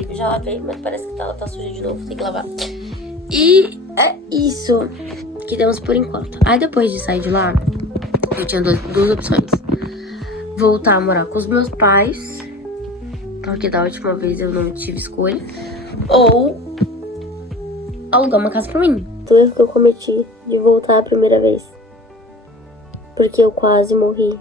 inclusive. Já lavei, mas parece que ela tá suja de novo, tem que lavar. E é isso que temos por enquanto. Aí depois de sair de lá, eu tinha duas opções. Voltar a morar com os meus pais, porque da última vez eu não tive escolha. Ou alugar uma casa pra mim. O erro que eu cometi de voltar a primeira vez. Porque eu quase morri.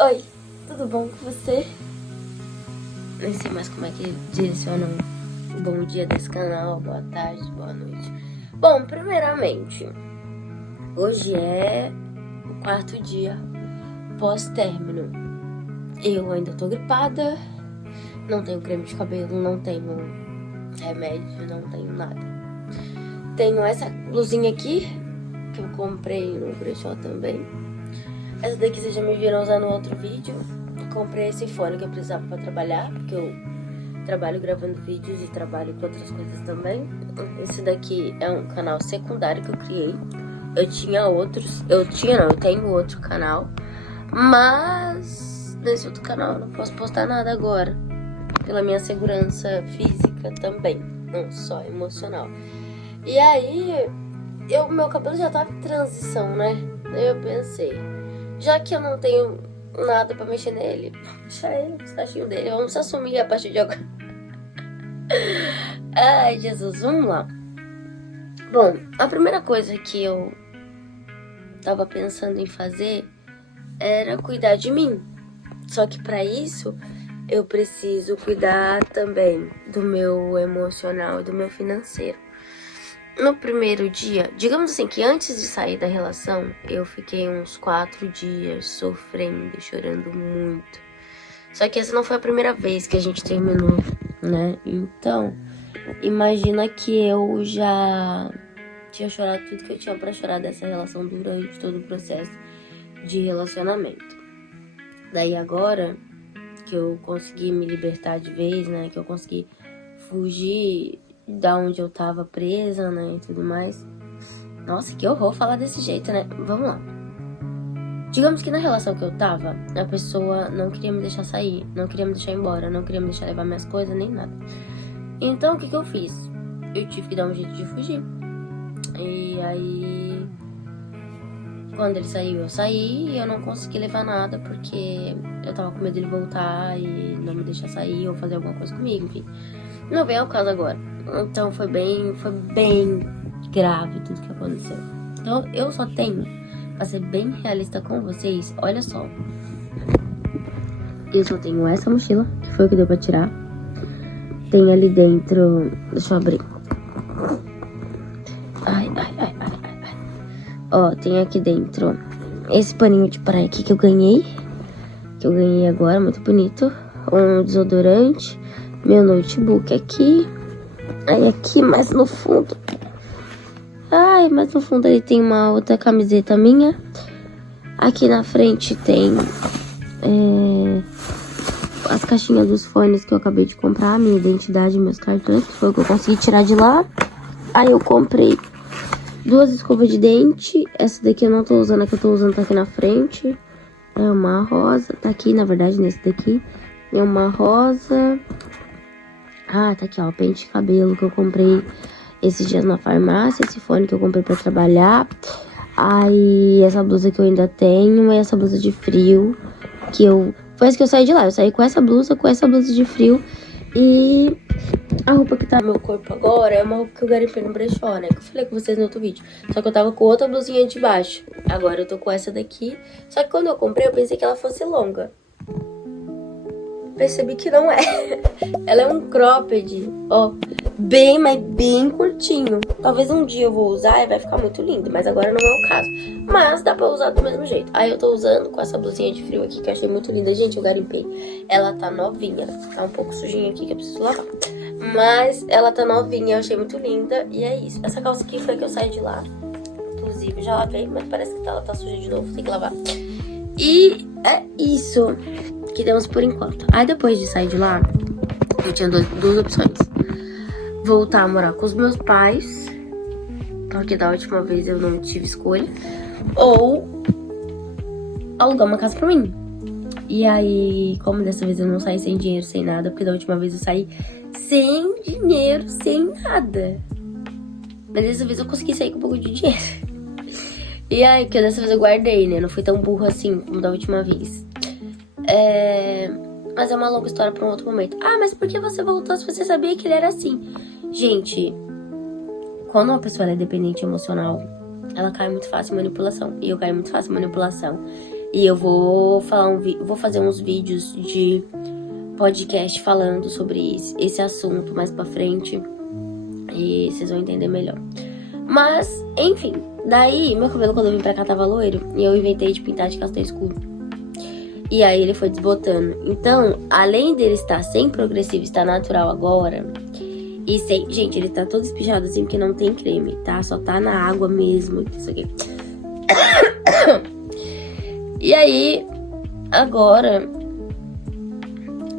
Oi, tudo bom com você? Nem sei mais como é que direciona o bom dia desse canal, boa tarde, boa noite. Bom, primeiramente, hoje é o 4º dia pós-término. Eu ainda tô gripada, não tenho creme de cabelo, não tenho remédio, não tenho nada. Tenho essa blusinha aqui, que eu comprei no brechó também. Essa daqui vocês já me viram usar no outro vídeo. Comprei esse fone que eu precisava pra trabalhar, porque eu trabalho gravando vídeos e trabalho com outras coisas também. Esse daqui é um canal secundário que eu criei. Eu tenho outro canal, mas nesse outro canal eu não posso postar nada agora, pela minha segurança física também, não só emocional. E aí, meu cabelo já tava em transição, né? Daí eu pensei, já que eu não tenho nada pra mexer nele, vou deixar ele, o cachinho dele, vamos se assumir a partir de agora. Ai, Jesus, vamos lá. Bom, a primeira coisa que eu tava pensando em fazer era cuidar de mim. Só que pra isso, eu preciso cuidar também do meu emocional e do meu financeiro. No primeiro dia, digamos assim, que antes de sair da relação, eu fiquei uns 4 dias sofrendo, chorando muito. Só que essa não foi a primeira vez que a gente terminou, né? Então, imagina que eu já tinha chorado tudo que eu tinha pra chorar dessa relação durante todo o processo de relacionamento. Daí agora que eu consegui me libertar de vez, né? Que eu consegui fugir da onde eu tava presa, né, e tudo mais. Nossa, que horror falar desse jeito, né? Vamos lá. Digamos que na relação que eu tava, a pessoa não queria me deixar sair, não queria me deixar ir embora, não queria me deixar levar minhas coisas, nem nada. Então, o que eu fiz? Eu tive que dar um jeito de fugir. E aí, quando ele saiu, eu saí e eu não consegui levar nada, porque eu tava com medo dele voltar e não me deixar sair ou fazer alguma coisa comigo, enfim. Não vem ao caso agora. Então foi bem grave tudo que aconteceu. Então eu só tenho, pra ser bem realista com vocês, olha só. Eu só tenho essa mochila, que foi o que deu pra tirar. Tem ali dentro, deixa eu abrir. Ai. Ó, tem aqui dentro esse paninho de praia aqui que eu ganhei. Que eu ganhei agora, muito bonito. Um desodorante. Meu notebook aqui. Aí aqui, mais no fundo. Ai, mais no fundo ali tem uma outra camiseta minha. Aqui na frente tem as caixinhas dos fones que eu acabei de comprar. Minha identidade, meus cartões, que foi o que eu consegui tirar de lá. Aí eu comprei 2 escovas de dente. Essa daqui eu não tô usando, a que eu tô usando tá aqui na frente. É uma rosa. Tá aqui, na verdade, nesse daqui. É uma rosa. Ah, tá aqui, ó, pente de cabelo que eu comprei esses dias na farmácia. Esse fone que eu comprei pra trabalhar. Aí, essa blusa que eu ainda tenho. E essa blusa de frio que eu... Foi essa que eu saí de lá. Eu saí com essa blusa de frio. E a roupa que tá no meu corpo agora é uma roupa que eu garimpei no brechó, né? Que eu falei com vocês no outro vídeo. Só que eu tava com outra blusinha de baixo. Agora eu tô com essa daqui. Só que quando eu comprei, eu pensei que ela fosse longa. Percebi que não é. Ela é um cropped, ó, mas bem curtinho. Talvez um dia eu vou usar e vai ficar muito lindo, mas agora não é o caso. Mas dá pra usar do mesmo jeito. Aí eu tô usando com essa blusinha de frio aqui, que eu achei muito linda. Gente, eu garimpei. Ela tá novinha. Tá um pouco sujinha aqui, que eu preciso lavar. Mas ela tá novinha, eu achei muito linda. E é isso. Essa calça aqui foi que eu saí de lá. Inclusive, já lavei, mas parece que ela tá suja de novo, tem que lavar. E é isso que temos por enquanto. Aí depois de sair de lá, eu tinha duas opções. Voltar a morar com os meus pais, porque da última vez eu não tive escolha. Ou alugar uma casa pra mim. E aí, como dessa vez eu não saí sem dinheiro, sem nada, porque da última vez eu saí sem dinheiro, sem nada. Mas dessa vez eu consegui sair com um pouco de dinheiro. E aí, porque dessa vez eu guardei, né? Não fui tão burro assim como da última vez. Mas é uma longa história pra um outro momento. Ah, mas por que você voltou se você sabia que ele era assim? Gente, quando uma pessoa é dependente emocional, ela cai muito fácil em manipulação. E eu caio muito fácil em manipulação. E eu vou fazer uns vídeos de podcast falando sobre esse assunto mais pra frente. E vocês vão entender melhor. Mas, enfim. Daí, meu cabelo quando eu vim pra cá tava loiro. E eu inventei de pintar de castanho escuro. E aí ele foi desbotando. Então, além dele estar sem progressivo, está natural agora. E sem... Gente, ele tá todo espijado assim porque não tem creme, tá? Só tá na água mesmo. Isso aqui. E aí, agora...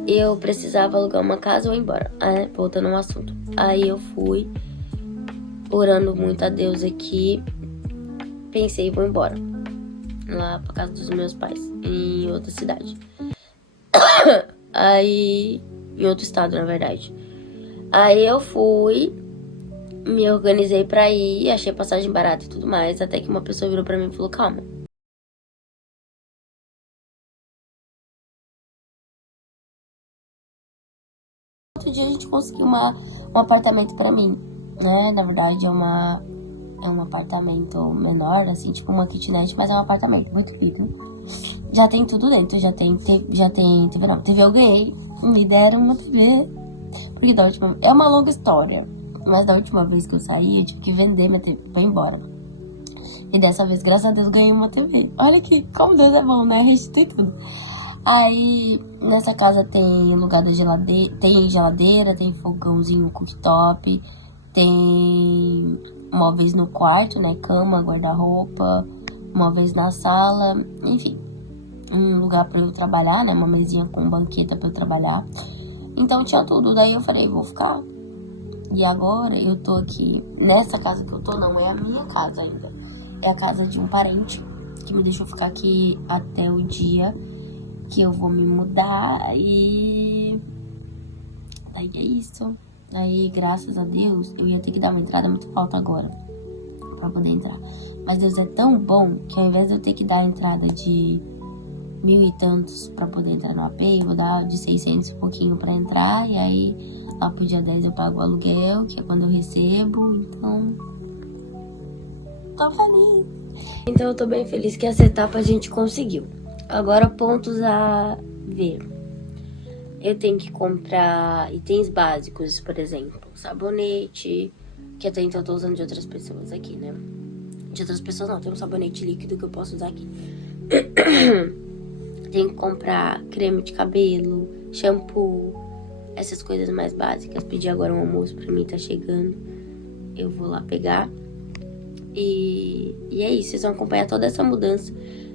eu precisava alugar uma casa ou ir embora. Voltando ao assunto. Aí eu fui, orando muito a Deus aqui. Pensei, vou embora. Lá pra casa dos meus pais. Em outra cidade. Aí... em outro estado, na verdade. Aí eu fui... me organizei pra ir. Achei passagem barata e tudo mais. Até que uma pessoa virou pra mim e falou, calma. Outro dia a gente conseguiu um apartamento pra mim, né? Na verdade é um apartamento menor, assim, tipo uma kitnet, mas é um apartamento muito pequeno. Já tem tudo dentro, já tem TV não. TV eu ganhei, me deram uma TV. Porque da última... é uma longa história, mas da última vez que eu saí, eu tive que vender minha TV pra ir embora. E dessa vez, graças a Deus, ganhei uma TV. Olha que, como Deus é bom, né? Restitui tudo. Aí, nessa casa tem lugar da geladeira, tem fogãozinho cooktop, tem móveis no quarto, né? Cama, guarda-roupa, móveis na sala, enfim. Um lugar pra eu trabalhar, né? Uma mesinha com banqueta pra eu trabalhar. Então tinha tudo. Daí eu falei, vou ficar. E agora eu tô aqui. Nessa casa que eu tô, não é a minha casa ainda. É a casa de um parente que me deixou ficar aqui até o dia que eu vou me mudar. E daí é isso. Aí, graças a Deus, eu ia ter que dar uma entrada muito alta agora pra poder entrar. Mas Deus é tão bom que ao invés de eu ter que dar a entrada de 1.000 e tantos pra poder entrar no AP, eu vou dar de 600 e pouquinho pra entrar. E aí, lá pro dia 10 eu pago o aluguel, que é quando eu recebo. Então, tô feliz. Então eu tô bem feliz que essa etapa a gente conseguiu. Agora, pontos a ver. Eu tenho que comprar itens básicos, por exemplo, sabonete, que até então eu tô usando de outras pessoas aqui, né? De outras pessoas não, tem um sabonete líquido que eu posso usar aqui. Tenho que comprar creme de cabelo, shampoo, essas coisas mais básicas. Pedi agora um almoço pra mim, tá chegando. Eu vou lá pegar. E é isso, vocês vão acompanhar toda essa mudança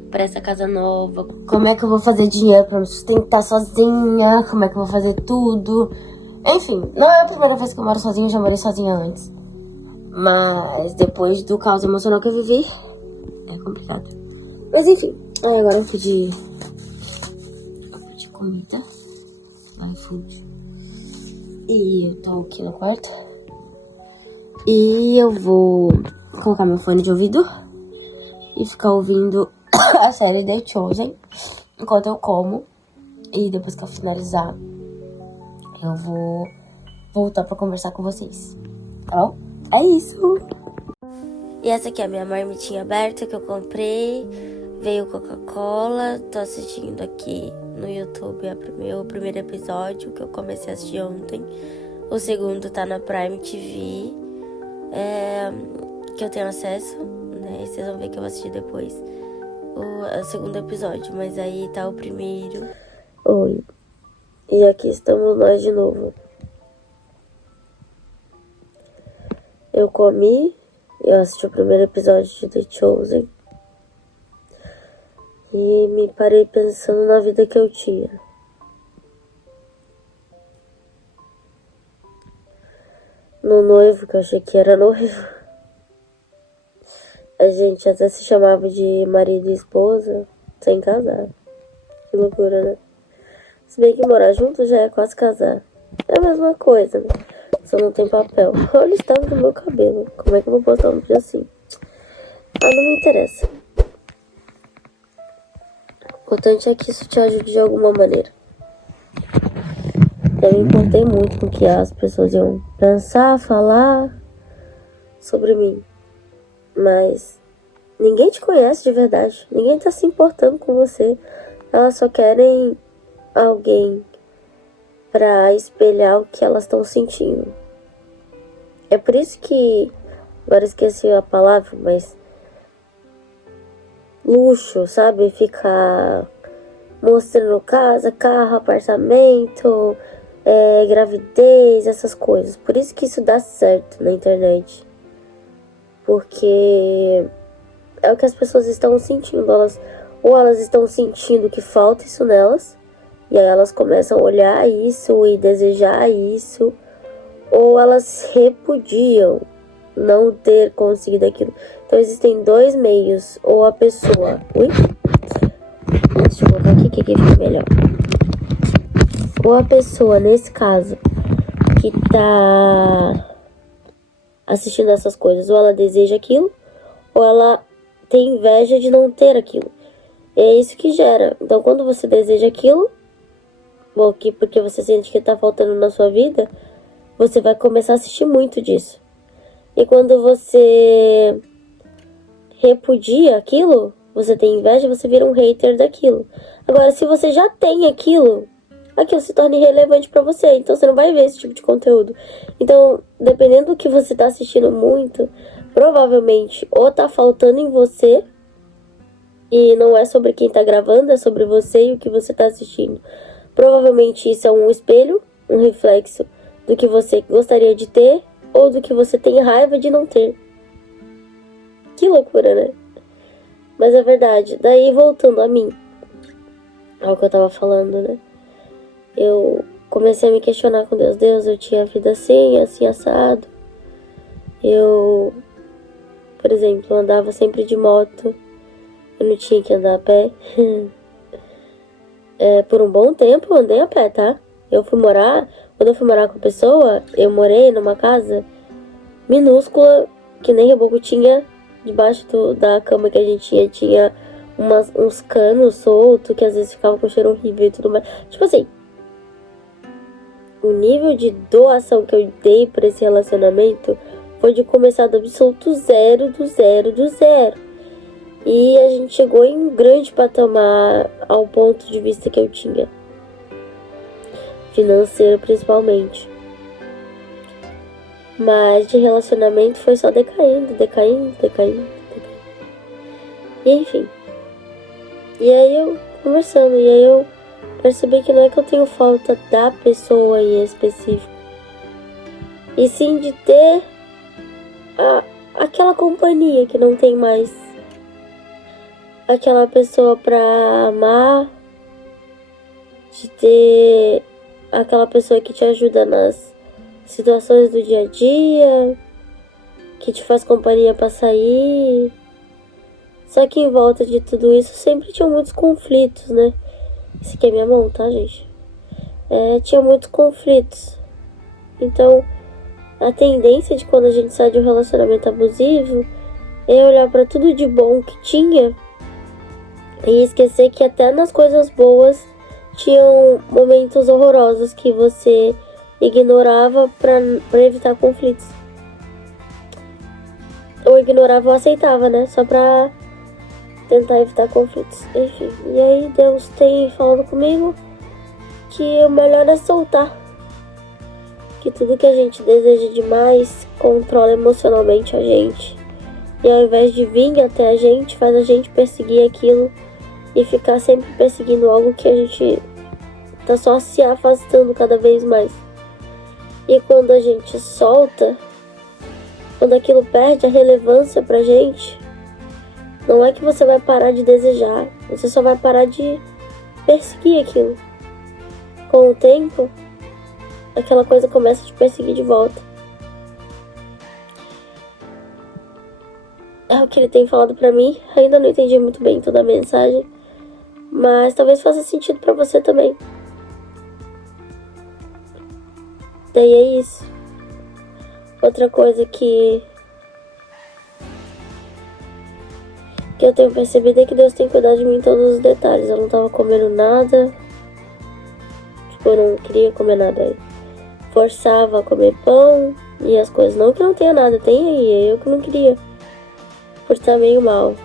pra essa casa nova. Como é que eu vou fazer dinheiro pra me sustentar sozinha? Como é que eu vou fazer tudo? Enfim, não é a primeira vez que eu moro sozinha, eu já morei sozinha antes. Mas depois do caos emocional que eu vivi, é complicado. Mas enfim, aí agora eu pedi comida no iFood. E eu tô aqui no quarto. E eu vou colocar meu fone de ouvido e ficar ouvindo a série The Chosen enquanto eu como. E depois que eu finalizar, eu vou voltar pra conversar com vocês. Tá bom? É isso! E essa aqui é a minha marmitinha aberta que eu comprei. Veio Coca-Cola. Tô assistindo aqui no YouTube o primeiro episódio que eu comecei a assistir ontem. O segundo tá na Prime TV, que eu tenho acesso, né? E vocês vão ver que eu vou assistir depois o segundo episódio. Mas aí tá o primeiro. Oi. E aqui estamos nós de novo. eu comi, eu assisti o primeiro episódio de The Chosen e me parei pensando na vida que eu tinha. No noivo, que eu achei que era noivo. A gente até se chamava de marido e esposa sem casar. Que loucura, né? Se bem que morar junto já é quase casar. É a mesma coisa, né? Só não tem papel. Olha o estado do meu cabelo. Como é que eu vou botar um vídeo assim? Ah, não me interessa. O importante é que isso te ajude de alguma maneira. Eu me importei muito com o que as pessoas iam pensar, falar sobre mim. Mas ninguém te conhece de verdade. Ninguém tá se importando com você. Elas só querem alguém pra espelhar o que elas estão sentindo. É por isso que, agora esqueci a palavra, mas luxo, sabe? Ficar mostrando casa, carro, apartamento, gravidez, essas coisas. Por isso que isso dá certo na internet. Porque é o que as pessoas estão sentindo. Ou elas estão sentindo que falta isso nelas, e aí elas começam a olhar isso e desejar isso, ou elas repudiam não ter conseguido aquilo. Então existem dois meios. Ou a pessoa... Ui? Deixa eu colocar aqui que fica melhor. Ou a pessoa, nesse caso, que tá assistindo essas coisas, ou ela deseja aquilo, ou ela tem inveja de não ter aquilo. E é isso que gera. Então, quando você deseja aquilo, porque você sente que tá faltando na sua vida, você vai começar a assistir muito disso. E quando você repudia aquilo, você tem inveja, você vira um hater daquilo. Agora, se você já tem aquilo se torna irrelevante pra você. Então você não vai ver esse tipo de conteúdo. Então, dependendo do que você tá assistindo muito, provavelmente ou tá faltando em você, e não é sobre quem tá gravando, é sobre você e o que você tá assistindo. Provavelmente isso é um espelho, um reflexo do que você gostaria de ter ou do que você tem raiva de não ter. Que loucura, né? Mas é verdade. Daí, voltando a mim, ao que eu tava falando, né? Eu comecei a me questionar com Deus. Deus, eu tinha vida assim, assim, assado. Eu, por exemplo, andava sempre de moto. Eu não tinha que andar a pé. Por um bom tempo eu andei a pé, tá? Quando eu fui morar com a pessoa, eu morei numa casa minúscula, que nem reboco tinha. Debaixo da cama que a gente tinha uns canos soltos, que às vezes ficava com cheiro horrível e tudo mais. Tipo assim, o nível de doação que eu dei pra esse relacionamento foi de começar do absoluto zero, do zero, do zero. E a gente chegou em um grande patamar ao ponto de vista que eu tinha. Financeiro, principalmente. Mas de relacionamento foi só decaindo. E enfim. E aí eu conversando, e aí eu percebi que não é que eu tenho falta da pessoa em específico, e sim de ter aquela companhia que não tem mais. Aquela pessoa pra amar, de ter aquela pessoa que te ajuda nas situações do dia a dia, que te faz companhia pra sair. Só que em volta de tudo isso sempre tinha muitos conflitos, né? Esse aqui é minha mão, tá, gente? Tinha muitos conflitos. Então, a tendência de quando a gente sai de um relacionamento abusivo é olhar pra tudo de bom que tinha e esquecer que até nas coisas boas tinham momentos horrorosos que você ignorava pra evitar conflitos. Ou ignorava ou aceitava, né? Só pra tentar evitar conflitos. Enfim, e aí Deus tem falado comigo que o melhor é soltar. Que tudo que a gente deseja demais controla emocionalmente a gente. E ao invés de vir até a gente, faz a gente perseguir aquilo e ficar sempre perseguindo algo que a gente tá só se afastando cada vez mais. E quando a gente solta, quando aquilo perde a relevância pra gente, não é que você vai parar de desejar, você só vai parar de perseguir aquilo. Com o tempo, aquela coisa começa a te perseguir de volta. É o que ele tem falado pra mim. Ainda não entendi muito bem toda a mensagem, mas talvez faça sentido pra você também. Daí é isso. Outra coisa que eu tenho percebido é que Deus tem cuidado de mim em todos os detalhes. Eu não tava comendo nada. Tipo, eu não queria comer nada. Eu forçava a comer pão e as coisas. Não que não tenha nada, tem aí. É eu que não queria. Por estar meio mal.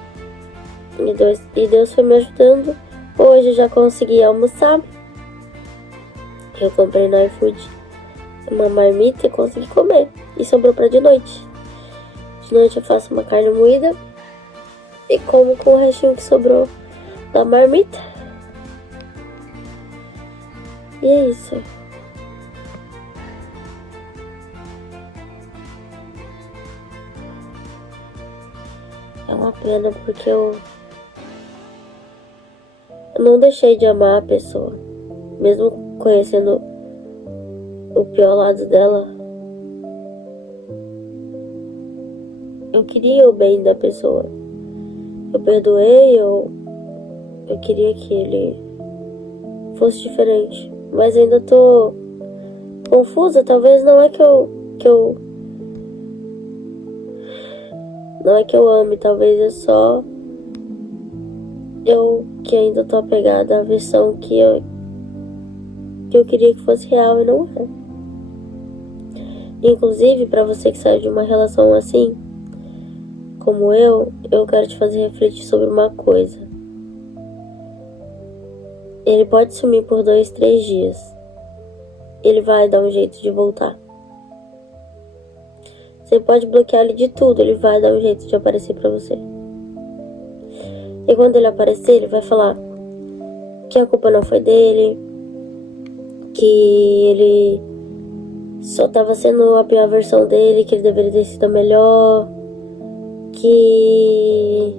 E Deus foi me ajudando. Hoje eu já consegui almoçar. Eu comprei no iFood uma marmita e consegui comer. E sobrou pra de noite. De noite eu faço uma carne moída e como com o restinho que sobrou da marmita. E é isso. É uma pena porque eu não deixei de amar a pessoa. Mesmo conhecendo o pior lado dela, eu queria o bem da pessoa. Eu perdoei, eu queria que ele fosse diferente. Mas ainda tô confusa. Talvez não é que eu não é que eu ame, talvez é só eu que ainda tô apegada à versão que eu queria que fosse real e não é. Inclusive, pra você que saiu de uma relação assim, como eu quero te fazer refletir sobre uma coisa. Ele pode sumir por 2, 3 dias. Ele vai dar um jeito de voltar. Você pode bloquear ele de tudo, ele vai dar um jeito de aparecer pra você. E quando ele aparecer, ele vai falar que a culpa não foi dele, que ele só tava sendo a pior versão dele, que ele deveria ter sido a melhor, que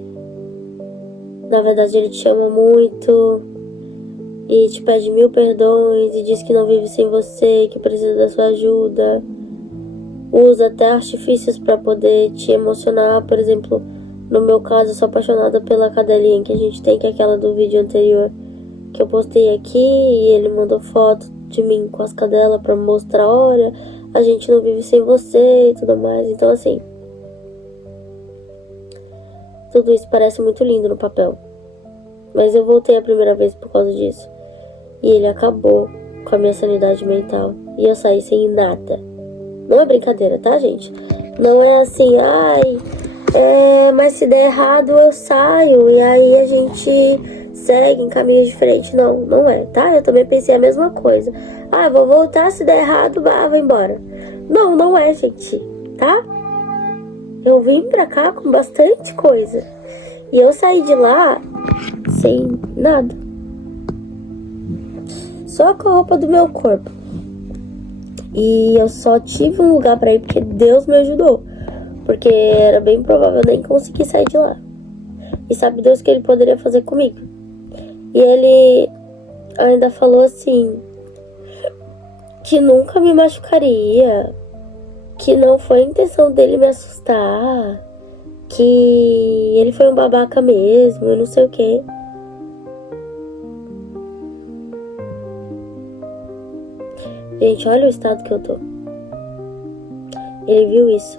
na verdade ele te ama muito e te pede 1000 perdões e diz que não vive sem você, que precisa da sua ajuda. Usa até artifícios pra poder te emocionar. Por exemplo, no meu caso, eu sou apaixonada pela cadelinha que a gente tem, que é aquela do vídeo anterior que eu postei aqui, e ele mandou foto de mim com as cadelas pra mostrar, olha, a gente não vive sem você e tudo mais. Então assim, tudo isso parece muito lindo no papel, mas eu voltei a primeira vez por causa disso, e ele acabou com a minha sanidade mental, e eu saí sem nada. Não é brincadeira, tá, gente? Não é assim, mas se der errado eu saio e aí a gente segue em caminhos diferentes. Não, não é, tá? Eu também pensei a mesma coisa. Vou voltar, se der errado, vou embora. Não, não é, gente, tá? Eu vim pra cá com bastante coisa. E eu saí de lá sem nada. Só com a roupa do meu corpo. E eu só tive um lugar pra ir porque Deus me ajudou. Porque era bem provável eu nem conseguir sair de lá. E sabe Deus o que ele poderia fazer comigo? E ele ainda falou assim, que nunca me machucaria, que não foi a intenção dele me assustar, que ele foi um babaca mesmo, eu não sei o quê. Gente, olha o estado que eu tô. Ele viu isso.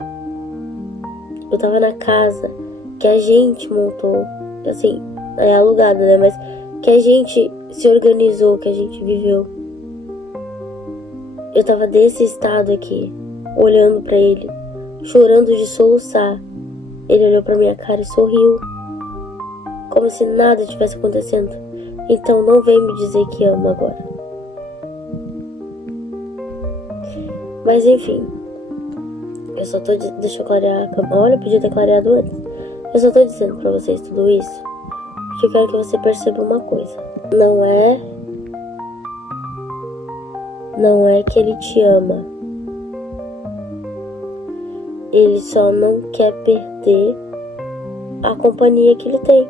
Eu tava na casa que a gente montou, assim, é alugada, né? Mas que a gente se organizou, que a gente viveu. Eu tava desse estado aqui, olhando pra ele, chorando de soluçar. Ele olhou pra minha cara e sorriu, como se nada tivesse acontecendo. Então não vem me dizer que ama agora. Mas enfim, eu só tô... Deixa eu clarear a cama. Olha, eu podia ter clareado antes. Eu só tô dizendo pra vocês tudo isso porque eu quero que você perceba uma coisa. Não é que ele te ama. Ele só não quer perder a companhia que ele tem.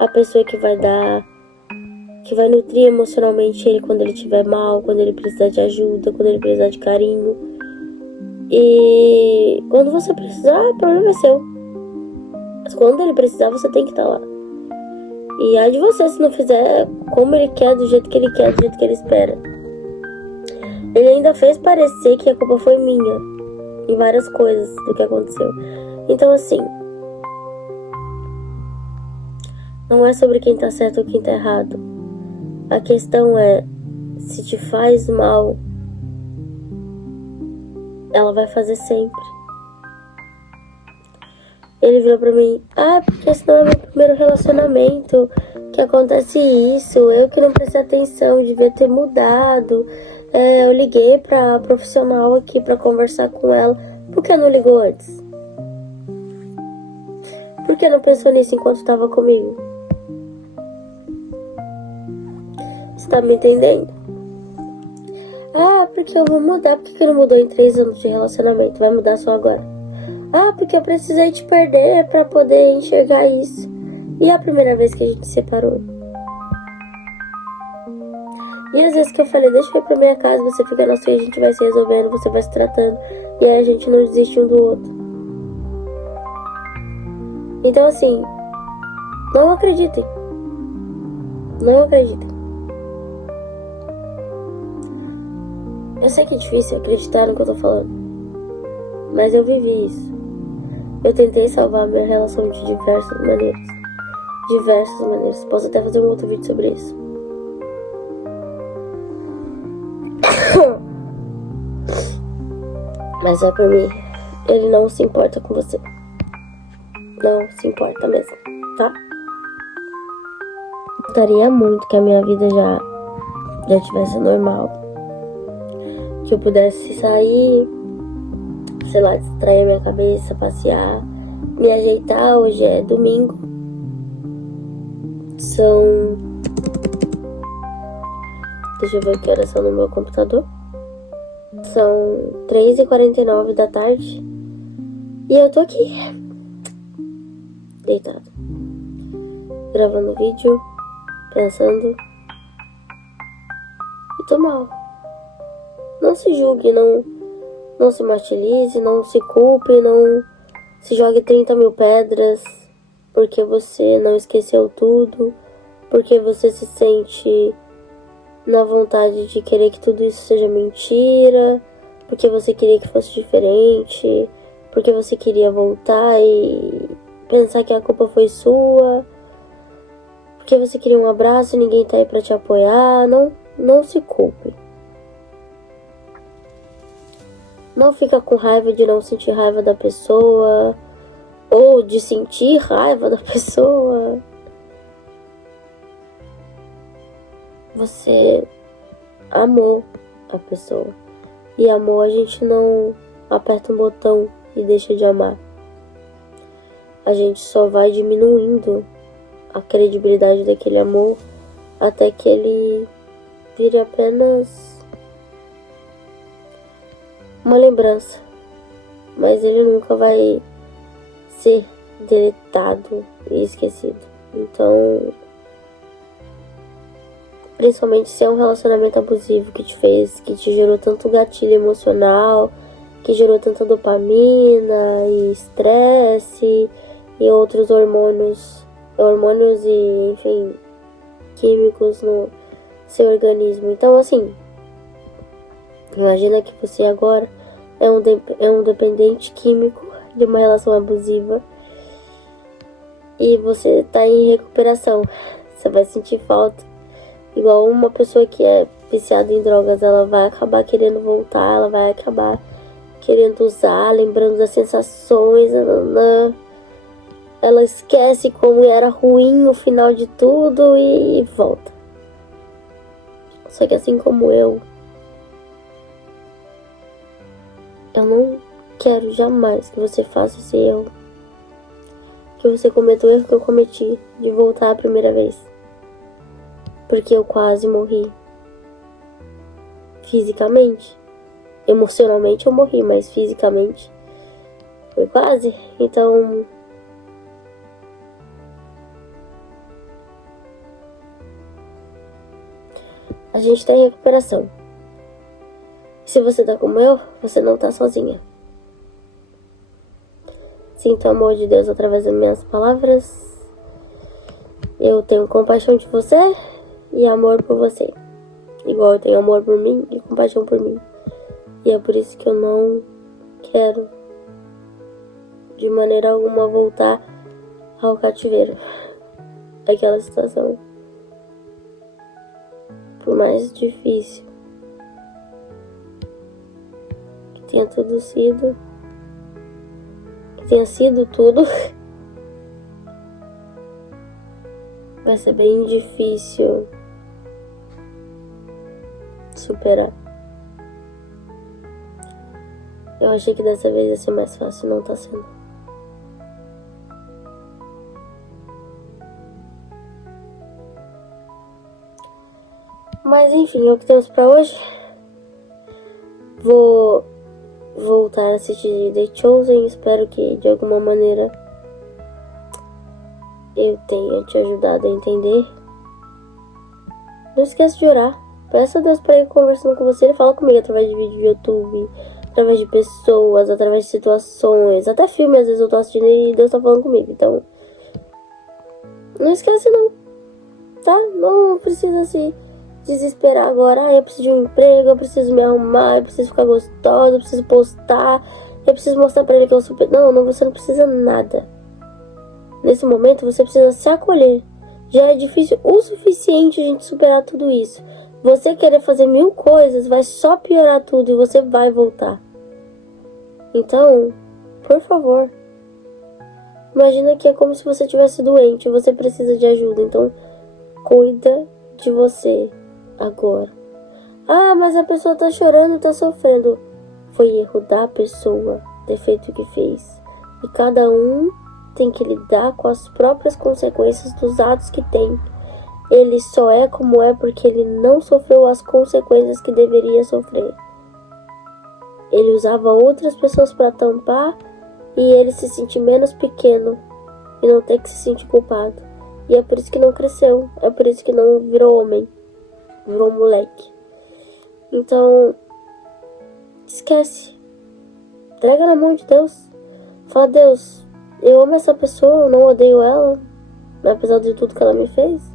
A pessoa que vai nutrir emocionalmente ele quando ele estiver mal, quando ele precisar de ajuda, quando ele precisar de carinho. E quando você precisar, o problema é seu. Mas quando ele precisar, você tem que estar lá. E ai de você se não fizer como ele quer, do jeito que ele quer, do jeito que ele espera. Ele ainda fez parecer que a culpa foi minha em várias coisas do que aconteceu. Então assim, não é sobre quem tá certo ou quem tá errado. A questão é, se te faz mal, ela vai fazer sempre. Ele virou pra mim, porque esse não é meu primeiro relacionamento, que acontece isso, eu que não prestei atenção, devia ter mudado. Eu liguei pra profissional aqui pra conversar com ela. Por que não ligou antes? Por que não pensou nisso enquanto estava comigo? Você tá me entendendo? Porque eu vou mudar. Por que não mudou em 3 anos de relacionamento? Vai mudar só agora? Porque eu precisei te perder pra poder enxergar isso. E a primeira vez que a gente se separou? E às vezes que eu falei, deixa eu ir pra minha casa, você fica na sua e a gente vai se resolvendo, você vai se tratando. E aí a gente não desiste um do outro. Então assim, não acreditem. Não acreditem. Eu sei que é difícil acreditar no que eu tô falando, mas eu vivi isso. Eu tentei salvar minha relação de diversas maneiras. Diversas maneiras. Posso até fazer um outro vídeo sobre isso. Mas é por mim. Ele não se importa com você. Não se importa mesmo, tá? Gostaria muito que a minha vida já tivesse normal. Que eu pudesse sair, sei lá, distrair minha cabeça, passear, me ajeitar. Hoje é domingo. Deixa eu ver que horas são no meu computador. São 3h49 da tarde. E eu tô aqui, deitado, gravando vídeo, pensando. E tô mal. Não se julgue, não se martirize, não se culpe, não se jogue 30 mil pedras porque você não esqueceu tudo, porque você se sente na vontade de querer que tudo isso seja mentira, porque você queria que fosse diferente, porque você queria voltar e pensar que a culpa foi sua, porque você queria um abraço e ninguém tá aí pra te apoiar. Não se culpe. Não fica com raiva de não sentir raiva da pessoa, ou de sentir raiva da pessoa. Você amou a pessoa. E amor, a gente não aperta um botão e deixa de amar. A gente só vai diminuindo a credibilidade daquele amor até que ele vire apenas uma lembrança. Mas ele nunca vai ser deletado e esquecido. Então, principalmente se é um relacionamento abusivo que te gerou tanto gatilho emocional, que gerou tanta dopamina e estresse e outros hormônios e, enfim, químicos no seu organismo. Então, assim, imagina que você agora é um dependente químico de uma relação abusiva e você tá em recuperação. Você vai sentir falta. Igual uma pessoa que é viciada em drogas, ela vai acabar querendo voltar, ela vai acabar querendo usar, lembrando das sensações, ela esquece como era ruim o final de tudo e volta. Só que assim como eu não quero jamais que você faça esse erro, que você cometa o erro que eu cometi de voltar a primeira vez. Porque eu quase morri. Fisicamente. Emocionalmente eu morri, mas fisicamente Foi quase. Então, a gente tá em recuperação. Se você tá como eu, você não tá sozinha. Sinto o amor de Deus através das minhas palavras. Eu tenho compaixão de você e amor por você. Igual eu tenho amor por mim e compaixão por mim. E é por isso que eu não quero de maneira alguma voltar ao cativeiro. Aquela situação. Por mais difícil que tenha tudo sido, que tenha sido tudo, vai ser bem difícil superar. Eu achei que dessa vez ia ser mais fácil, não tá sendo. Mas enfim, é o que temos pra hoje. Vou voltar a assistir The Chosen. Espero que de alguma maneira eu tenha te ajudado a entender. Não esquece de orar. Peça a Deus pra ir conversando com você. Ele fala comigo através de vídeo do YouTube, através de pessoas, através de situações, até filme às vezes eu tô assistindo e Deus tá falando comigo. Então, não esquece não, tá? Não precisa se desesperar agora. Eu preciso de um emprego, eu preciso me arrumar, eu preciso ficar gostosa, eu preciso postar, eu preciso mostrar pra ele que eu sou... Não, você não precisa nada. Nesse momento você precisa se acolher. Já é difícil o suficiente a gente superar tudo isso. Você querer fazer 1000 coisas vai só piorar tudo e você vai voltar. Então, por favor, imagina que é como se você estivesse doente e você precisa de ajuda. Então, cuida de você agora. Ah, mas a pessoa tá chorando e tá sofrendo. Foi erro da pessoa, defeito que fez. E cada um tem que lidar com as próprias consequências dos atos que tem. Ele só é como é porque ele não sofreu as consequências que deveria sofrer. Ele usava outras pessoas para tampar e ele se sentir menos pequeno e não ter que se sentir culpado. E é por isso que não cresceu, é por isso que não virou homem, virou moleque. Então, esquece. Entrega na mão de Deus. Fala, Deus, eu amo essa pessoa, eu não odeio ela, apesar de tudo que ela me fez.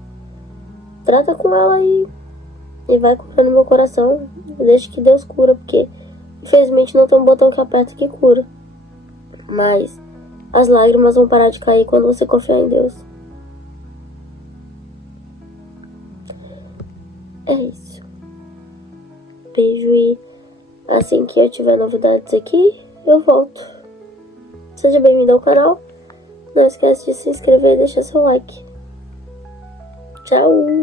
Trata com ela e vai curando meu coração. Deixa que Deus cura, porque infelizmente não tem um botão que aperta que cura. Mas as lágrimas vão parar de cair quando você confiar em Deus. É isso. Beijo e assim que eu tiver novidades aqui, eu volto. Seja bem-vindo ao canal. Não esquece de se inscrever e deixar seu like. Tchau!